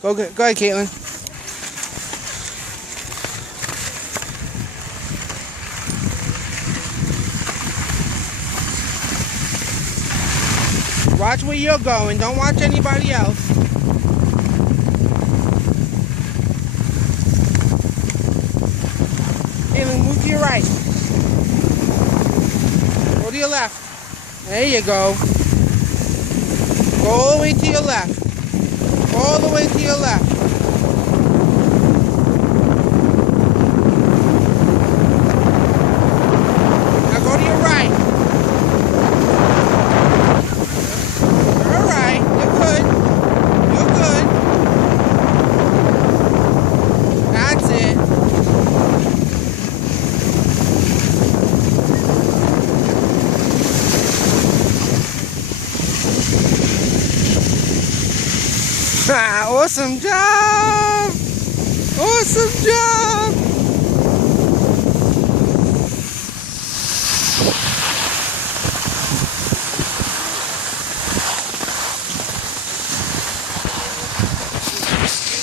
Go ahead, Caitlin. Watch where you're going. Don't watch anybody else. Caitlin, move to your right. Go to your left. There you go. Go all the way to your left. All the way to your left. Now go to your right. All right. You're good. You're good. That's it. Awesome job! Awesome job!